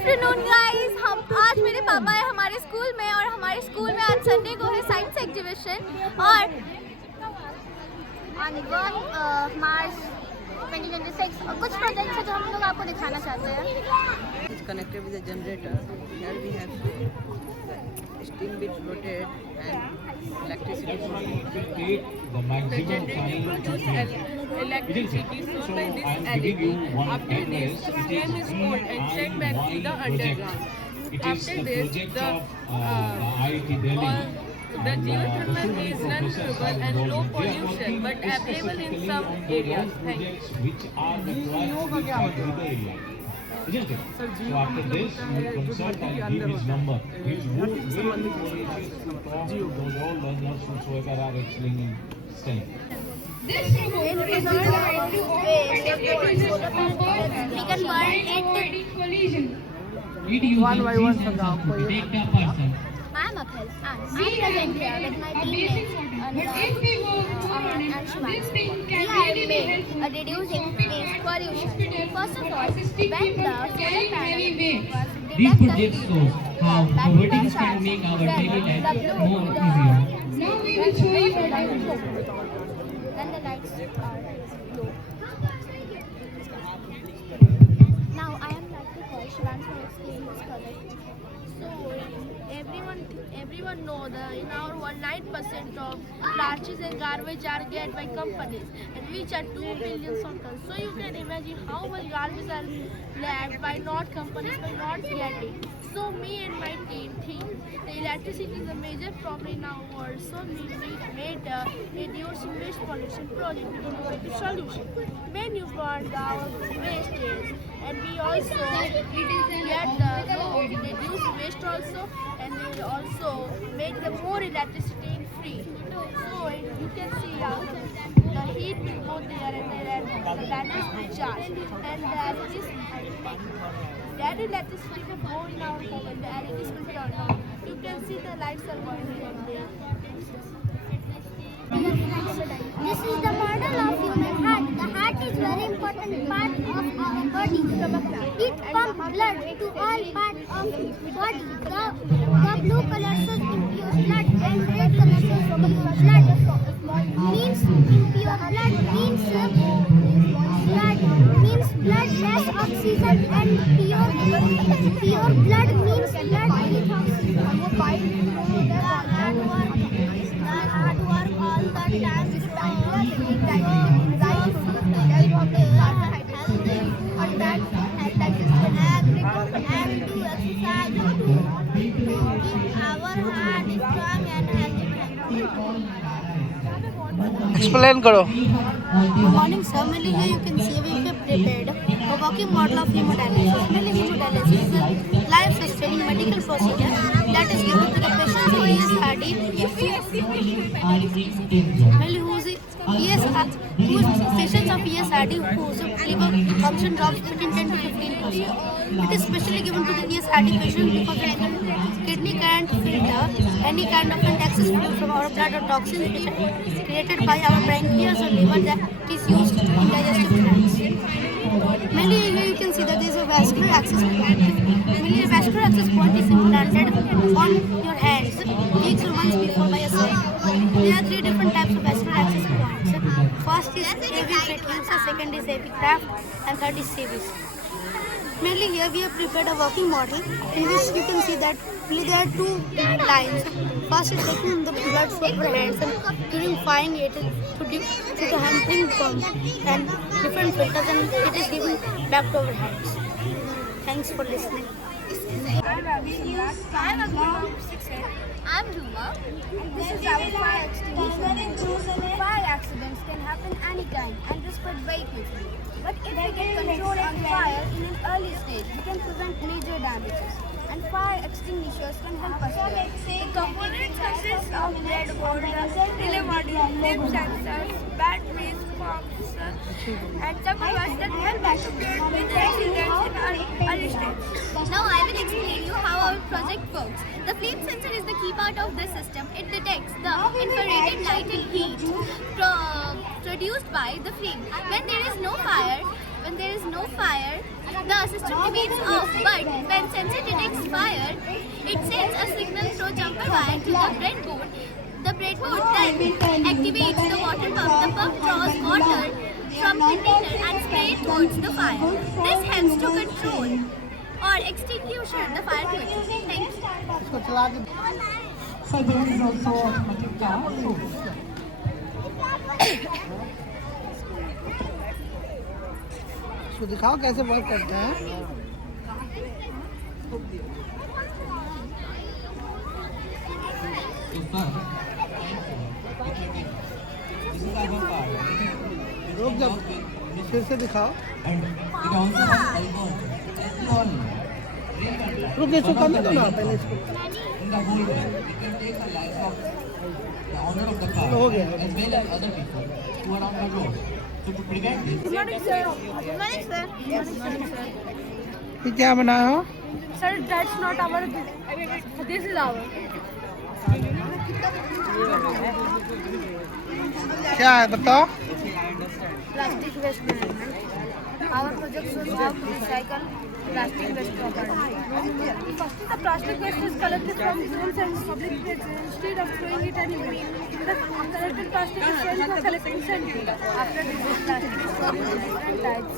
Afternoon guys, हम आज मेरे पापा है हमारे स्कूल में और हमारे स्कूल में आज संडे को है साइंस एग्जीबिशन और ऑन 1 मार्च 2026 और कुछ प्रोजेक्ट्स है जो हम लोग आपको दिखाना चाहते हैं। It's connected with a generator. Here we have steam which rotate and electricity. To take the maximum time to electricity so by I this am giving you LED. one After address. this, the It flame is is cooled and sent back to the DIY underground. project. It is After the this, project the of the IIT Delhi. the geothermal is non-renewable and low pollution but available in some areas. Thank you. Which are the twice the area. Isn't it? So after this, you will consult and give his number. He's very courageous to talk to those all learners whosoever are excelling in STEM. We can burn it. One by one, take the person. I'm Akhil and I'm present here with my teammates and Shivanshi. We have made a reducing space pollution. First of all, when the solar panel was These projects show how robotics can make our daily life more easier. Now we will show you when the lights are low. Now I am like to call Shivanshi to explain this project. So everyone know that in our world 9% of plastics and garbage are get by companies and which are 2 billion tons. So you can imagine how much garbage are left by not companies by not getting. So me and my team think the electricity is a major problem in our world. So we made a reducing waste pollution project with innovative solution. When you burn our wastage and we also get the reduce waste also and we also make the more electricity in free. So you can see the heat will go there and the batteries will charge and that electricity will go in our home and the LEDs will turn on. You can see the lights are going from there. This is the model of human heart. The heart is very important part of our body. It pumps blood to all parts of the body. The blue color shows impure blood and red color shows pure blood. Means impure blood means blood less oxygen and pure blood means blood with oxygen. The hard work all the time and do exercise to keep our heart strong and healthy. Explain करो. Good morning, sir. Mainly here you can see we have prepared a working model of hemodialysis. Mainly hemodialysis is a life-sustaining medical procedure that is given to the patient who is hardy. Mainly who is patients of ESRD whose liver function drops between 10 to 15%. It is specially given to the ESRD patient because the kidney can't filter any kind of excess fluid from our blood or toxins which are created by our pancreas or liver that is used in digestive tracts. Mainly here you can see that there is a vascular access point. Mainly a vascular access point is implanted on your hands weeks or months before by a surgeon. There are 3 different types of vascular access points. First is AV Fitwins, second is AV Craft and third is CVs. Mainly here we have prepared a working model in which you can see that there are 2 lines. First is taking the blood from our hands and purifying it to the hampering pump and different filters and it is given back to our hands. Thanks for listening. I'm Ruma. This is our fire extinguisher. Fire accidents can happen anytime and this spread very quickly. But if we get control on fire in an early stage, we can prevent major damages. And fire extinguishers can help us there. The components consist of lead borders, relay modules, flame sensors, batteries, pumps, and some of us that help us to prevent accidents in early stage. Now I will explain you how our project works. The flame sensor is the key part of this system. It detects the infrared light and heat produced by the flame. When there is no fire, The system remains off, but when sensor detects fire, it sends a signal through jumper wire to the breadboard. The breadboard then activates the water pump. The pump draws water from container and spray it towards the fire. This helps to control or extinguish the fire quickly. Thank you. So there is also automatic car. इसको दिखाओ कैसे work करता है। रुक जाओ, फिर से दिखाओ। रुक इसको कम करो ना पहले इसको। हो गया। Good morning, sir. Good morning, sir. ये क्या बनाया हो? Sir, that's not our. This is our. क्या है बताओ? Plastic waste management. Our project shows how to recycle plastic waste properly. First, the plastic waste is collected from zones and public places instead of throwing it anywhere. The collected plastic is sent to a collection center. After this, plastic is sorted into different types.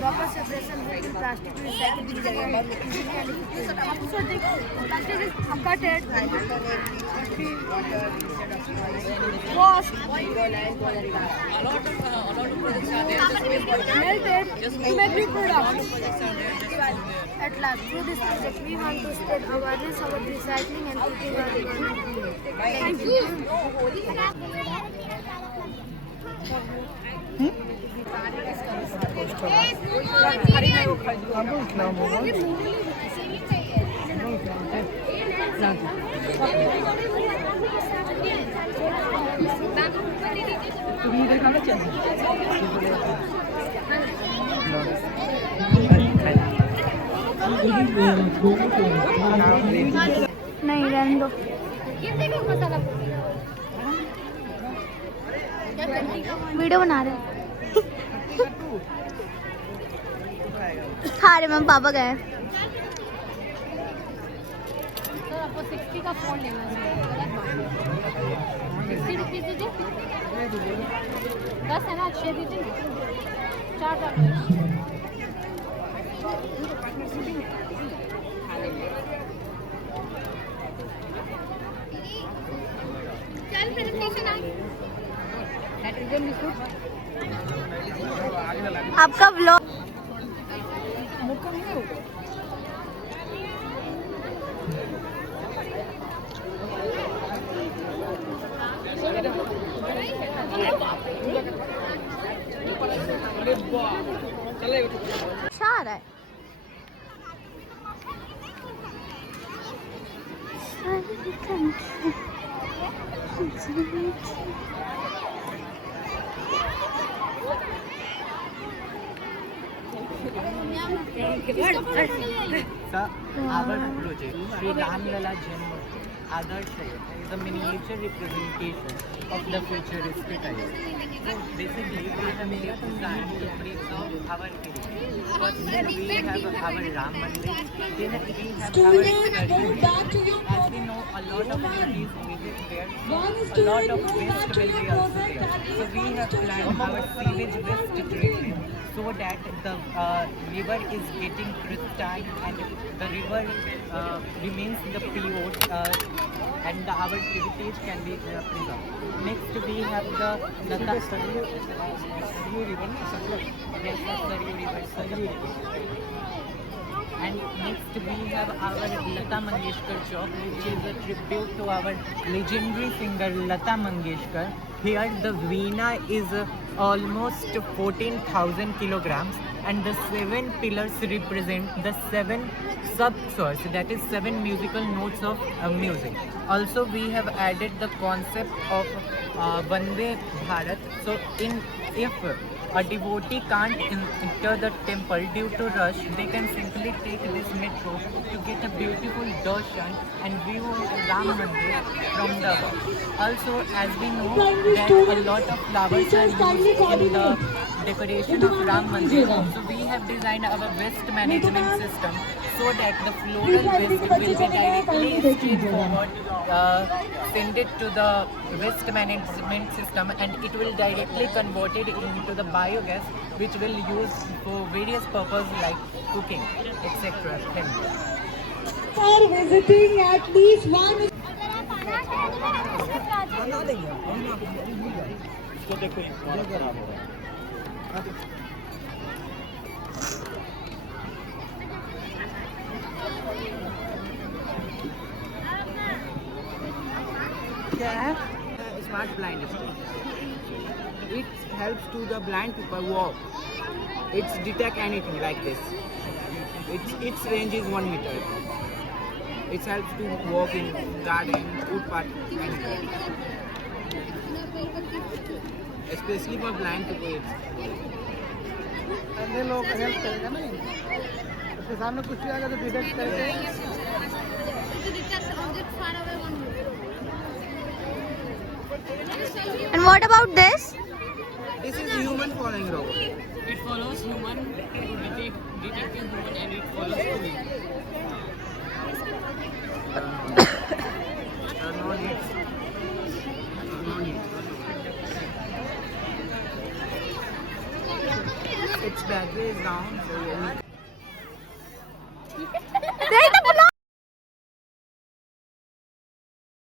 Proper separation between plastic and recyclable is easily and effective. So the plastic is cutted, washed, melted to make new products. At last, through this project, we want to spread awareness about recycling and keeping our environment clean. Thank you. नहीं रहने दो। Video बना रहे खा रहे mummy papa गए। Sir आपको 60 का फोन लेना है 60 रुपीज़ दीजिए 10 है ना 6 दीजिए 4 चल प्रेजेंटेशन आई आपका व्लॉग अच्छा आ रहा है। Our project, Sri Ram Lala Janma Adarsha, is a miniature representation of the futuristic idea. So basically, we have made a design to preserve our heritage. First, we have our Ram Mandir, then we have our study. As we know, a lot of these villages there, a lot of waste will be also there. So we have planned our sewage waste treatment so that the river is getting pristine and the river remains the pure and our heritage can be preserved. Next we have the Lata Saryu river. Yes, Saryu river. Saryu river. And next we have our Lata Mangeshkar Chowk, which is a tribute to our legendary singer Lata Mangeshkar. Here the veena is almost 14,000 kilograms and the 7 pillars represent the 7 sub-swars, that is 7 musical notes of music. Also we have added the concept of Vande Bharat. So if a devotee can't enter the temple due to rush, they can simply take this metro to get a beautiful darshan and view Ram Mandir from the above. Also, as we know that a lot of flowers are used in the decoration of Ram Mandir, so we have designed our waste management system so that the floral waste will be directly straightforward, send it to the waste management system, and it will directly convert it into the biogas, which will use for various purposes like cooking, etc. Thank you. For visiting at least one. Smart blind screen. It helps to the blind people walk. It's detect anything like this. Its range is 1 meter. It helps to walk in garden, footpath, anywhere. Especially for blind people. अन्य लोग help करेगा ना, उसके सामने कुछ भी आएगा तो डिटेक्ट करके. And what about this? This is human following robot. It follows human, detecting human, and it follows human. No need. Its battery is down, so you need.